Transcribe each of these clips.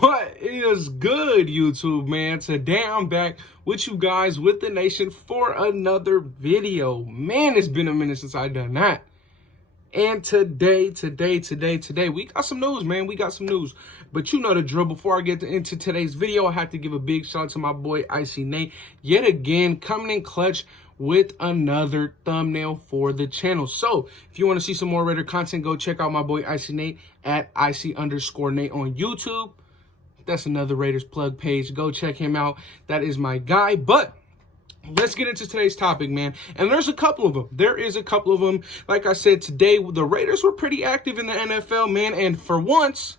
What is good, YouTube, man? Today I'm back with you guys, with the nation, for another video. Man, it's been a minute since I done that. And today, we got some news, man. We got some news. But you know the drill. Before I get into today's video, I have to give a big shout out to my boy, Icy Nate. Yet again, coming in clutch with another thumbnail for the channel. So if you want to see some more Raider content, go check out my boy, Icy Nate, at Icy_Nate on YouTube. That's another Raiders plug page. Go check him out. That is my guy. But let's get into today's topic, man. And there's a couple of them. There is a couple of them. Like I said, today, the Raiders were pretty active in the NFL, man. And for once,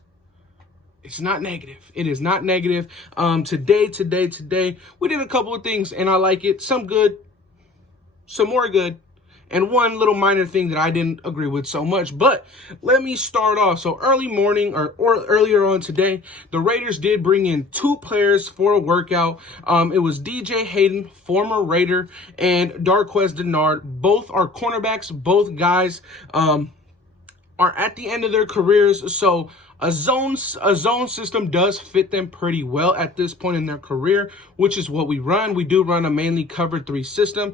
it's not negative. It is not negative. Today, we did a couple of things, and I like it. Some good, some more good, and one little minor thing that I didn't agree with so much. But let me start off. So early morning or earlier on today, the Raiders did bring in two players for a workout. It was DJ Hayden, former Raider, and Darqueze Dennard. Both are cornerbacks. Both guys are at the end of their careers. So a zone system does fit them pretty well at this point in their career, which is what we run. We do run a mainly cover 3 system.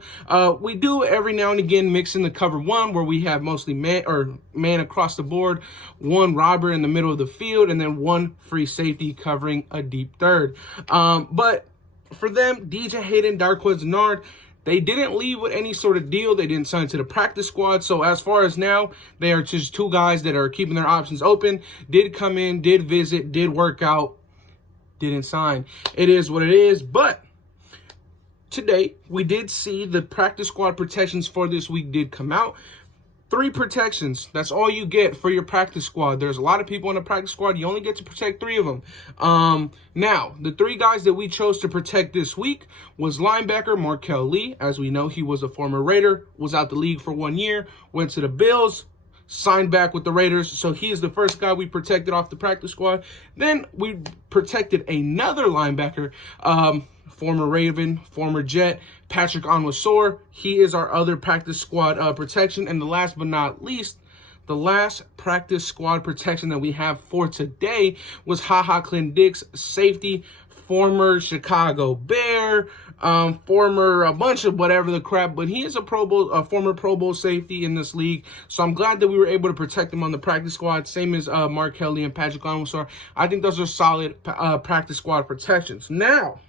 We do every now and again mix in the cover 1, where we have mostly man across the board, one robber in the middle of the field, and then one free safety covering a deep third. But for them, DJ Hayden, Darqueze Dennard, they didn't leave with any sort of deal. They didn't sign to the practice squad. So as far as now, they are just two guys that are keeping their options open. Did come in, did visit, did work out, didn't sign. It is what it is. But today, we did see the practice squad protections for this week did come out. 3 protections. That's all you get for your practice squad. There's a lot of people on the practice squad. You only get to protect 3 of them. Now, the 3 guys that we chose to protect this week was linebacker Markel Lee. As we know, he was a former Raider, was out the league for 1 year, went to the Bills, signed back with the Raiders. So he is the first guy we protected off the practice squad. Then we protected another linebacker, former Raven, former Jet, Patrick Onwuasor. He is our other practice squad protection. And the last but not least, the last practice squad protection that we have for today was Clinton-Dix, safety, former Chicago Bear, former a bunch of whatever the crap, but he is a former Pro Bowl safety in this league. So I'm glad that we were able to protect him on the practice squad, same as Mark Kelly and Patrick Onwuasor. I think those are solid practice squad protections. Now,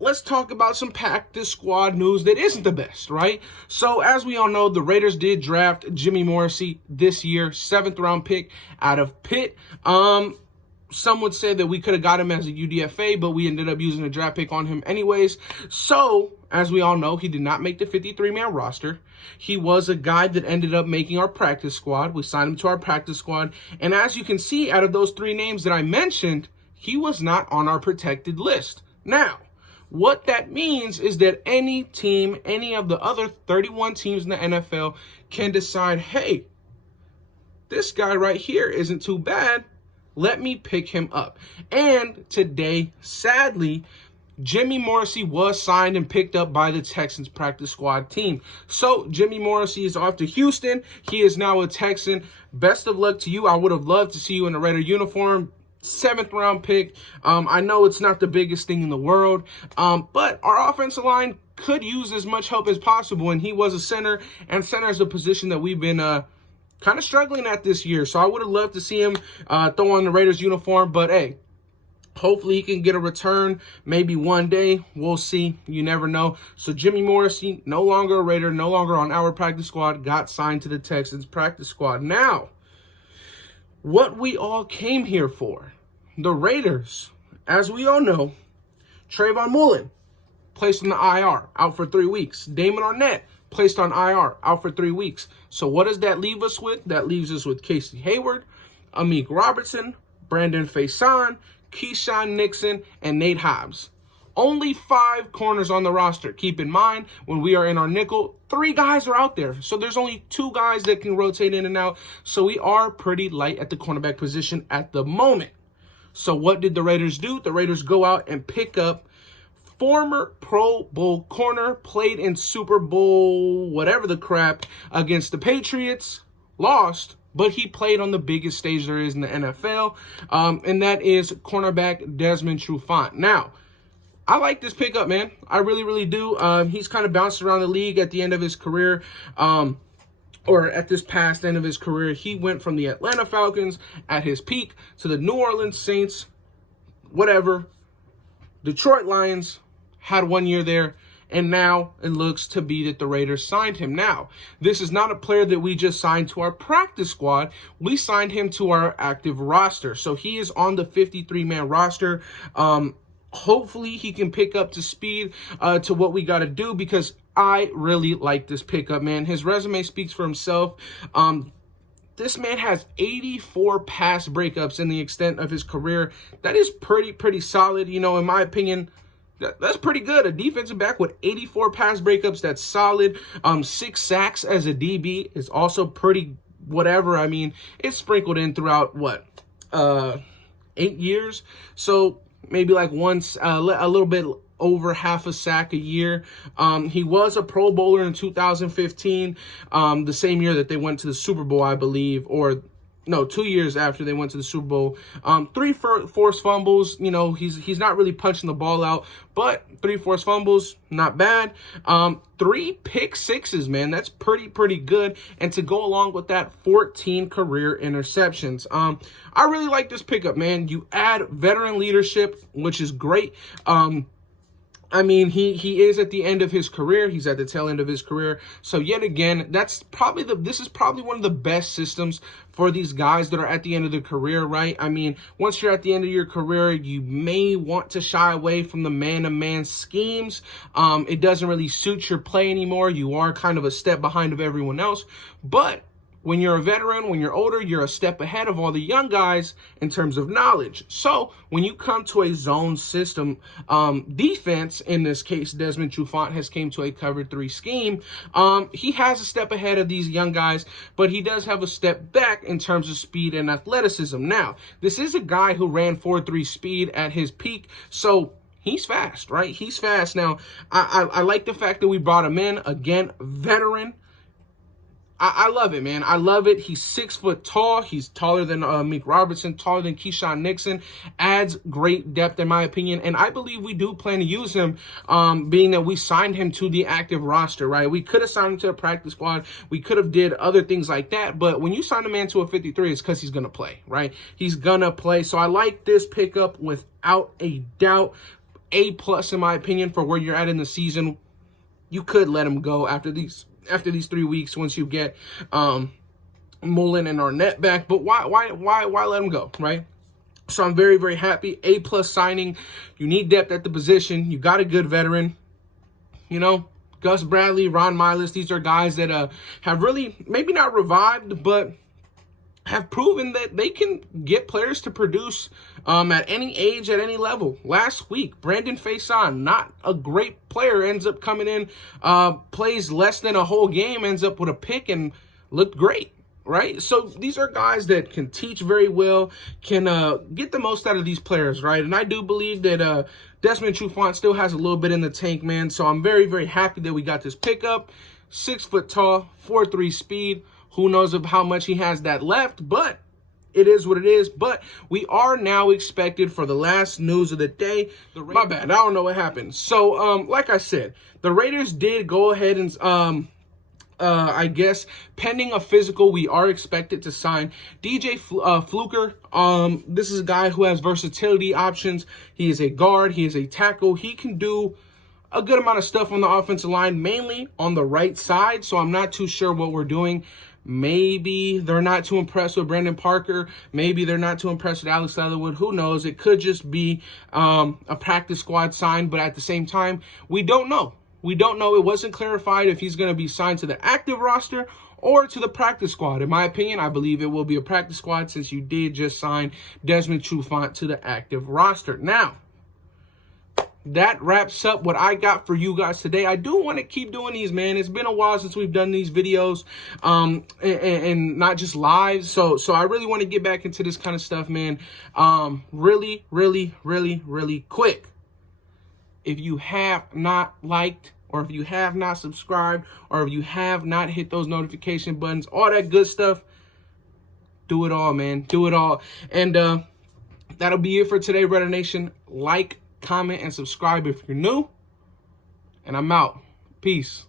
let's talk about some practice squad news that isn't the best, right? So as we all know, the Raiders did draft Jimmy Morrissey this year, 7th round pick out of Pitt. Some would say that we could have got him as a UDFA, but we ended up using a draft pick on him anyways. So, as we all know, he did not make the 53-man roster. He was a guy that ended up making our practice squad. We signed him to our practice squad. And as you can see, out of those 3 names that I mentioned, he was not on our protected list. Now, what that means is that any team, any of the other 31 teams in the NFL can decide, hey, this guy right here isn't too bad. Let me pick him up. And today, sadly, Jimmy Morrissey was signed and picked up by the Texans practice squad team. So Jimmy Morrissey is off to Houston. He is now a Texan. Best of luck to you. I would have loved to see you in a Raider uniform. 7th round pick. I know it's not the biggest thing in the world, but our offensive line could use as much help as possible. And he was a center, and center is a position that we've been kind of struggling at this year. So I would have loved to see him throw on the Raiders uniform, but hey, hopefully he can get a return maybe one day. We'll see. You never know. So Jimmy Morrissey, no longer a Raider, no longer on our practice squad, got signed to the Texans practice squad. Now, what we all came here for, the Raiders, as we all know, Trayvon Mullen placed on the IR, out for 3 weeks. Damon Arnett placed on IR, out for 3 weeks. So what does that leave us with? That leaves us with Casey Hayward, Amik Robertson, Brandon Faison, Keyshawn Nixon, and Nate Hobbs. Only 5 corners on the roster. Keep in mind, when we are in our nickel, 3 guys are out there. So there's only 2 guys that can rotate in and out. So we are pretty light at the cornerback position at the moment. So what did the Raiders do? The Raiders go out and pick up former Pro Bowl corner, played in Super Bowl, whatever the crap, against the Patriots, lost, but he played on the biggest stage there is in the NFL, and that is cornerback Desmond Trufant. Now, I like this pickup, man. I really, really do. He's kind of bounced around the league at the end of his career, or at this past end of his career. He went from the Atlanta Falcons at his peak to the New Orleans Saints, whatever. Detroit Lions, had 1 year there, and now it looks to be that the Raiders signed him. Now, this is not a player that we just signed to our practice squad. We signed him to our active roster. So he is on the 53-man roster. Hopefully he can pick up to speed to what we got to do, because I really like this pickup, man. His resume speaks for himself. This man has 84 pass breakups in the extent of his career. That is pretty solid. You know, in my opinion, that's pretty good. A defensive back with 84 pass breakups, that's solid. 6 sacks as a DB is also pretty whatever. I mean, it's sprinkled in throughout, 8 years? So maybe like once, a little bit over half a sack a year. He was a Pro Bowler in 2015, the same year that they went to the Super Bowl, I believe, or no, 2 years after they went to the Super Bowl. 3 forced fumbles. You know, he's not really punching the ball out, but 3 forced fumbles, not bad. 3 pick sixes, man. That's pretty good. And to go along with that, 14 career interceptions. I really like this pickup, man. You add veteran leadership, which is great. I mean, he is at the end of his career. He's at the tail end of his career. So yet again, this is probably one of the best systems for these guys that are at the end of their career, right? I mean, once you're at the end of your career, you may want to shy away from the man-to-man schemes. It doesn't really suit your play anymore. You are kind of a step behind of everyone else. But when you're a veteran, when you're older, you're a step ahead of all the young guys in terms of knowledge. So when you come to a zone system defense, in this case, Desmond Trufant has came to a cover 3 scheme. He has a step ahead of these young guys, but he does have a step back in terms of speed and athleticism. Now, this is a guy who ran 4.3 speed at his peak, so he's fast, right? He's fast. Now, I like the fact that we brought him in. Again, veteran. I love it, man. I love it. He's 6 foot tall. He's taller than Meek Robertson, taller than Keyshawn Nixon. Adds great depth, in my opinion. And I believe we do plan to use him, being that we signed him to the active roster, right? We could have signed him to a practice squad. We could have did other things like that. But when you sign a man to a 53, it's because he's going to play, right? He's going to play. So I like this pickup without a doubt. A+ in my opinion for where you're at in the season. You could let him go after these 3 weeks once you get Mullen and Arnett back, but why let him go, right? So I'm very happy. A+ signing. You need depth at the position. You got a good veteran. You know, Gus Bradley, Ron Miles. These are guys that have really maybe not revived, but have proven that they can get players to produce at any age, at any level. Last week, Brandon Faison, not a great player, ends up coming in, plays less than a whole game, ends up with a pick and looked great, right? So these are guys that can teach very well, can get the most out of these players, right? And I do believe that Desmond Trufant still has a little bit in the tank, man. So I'm very happy that we got this pickup. 6 foot tall, 4.3 speed. Who knows of how much he has that left, but it is what it is. But we are now expected for the last news of the day. My bad, I don't know what happened. So, like I said, the Raiders did go ahead and, I guess, pending a physical, we are expected to sign DJ Fluker. This is a guy who has versatility options. He is a guard. He is a tackle. He can do a good amount of stuff on the offensive line, mainly on the right side. So I'm not too sure what we're doing. Maybe they're not too impressed with Brandon Parker. Maybe they're not too impressed with Alex Leatherwood. Who knows? It could just be a practice squad sign, but at the same time, we don't know. We don't know. It wasn't clarified if he's going to be signed to the active roster or to the practice squad. In my opinion, I believe it will be a practice squad since you did just sign Desmond Trufant to the active roster. Now, that wraps up what I got for you guys today. I do want to keep doing these, man. It's been a while since we've done these videos and not just live. So I really want to get back into this kind of stuff, man. Really quick. If you have not liked, or if you have not subscribed, or if you have not hit those notification buttons, all that good stuff, Do it all, man. Do it all. And that'll be it for today, Rudder Nation. Like, comment, and subscribe if you're new. And I'm out. Peace.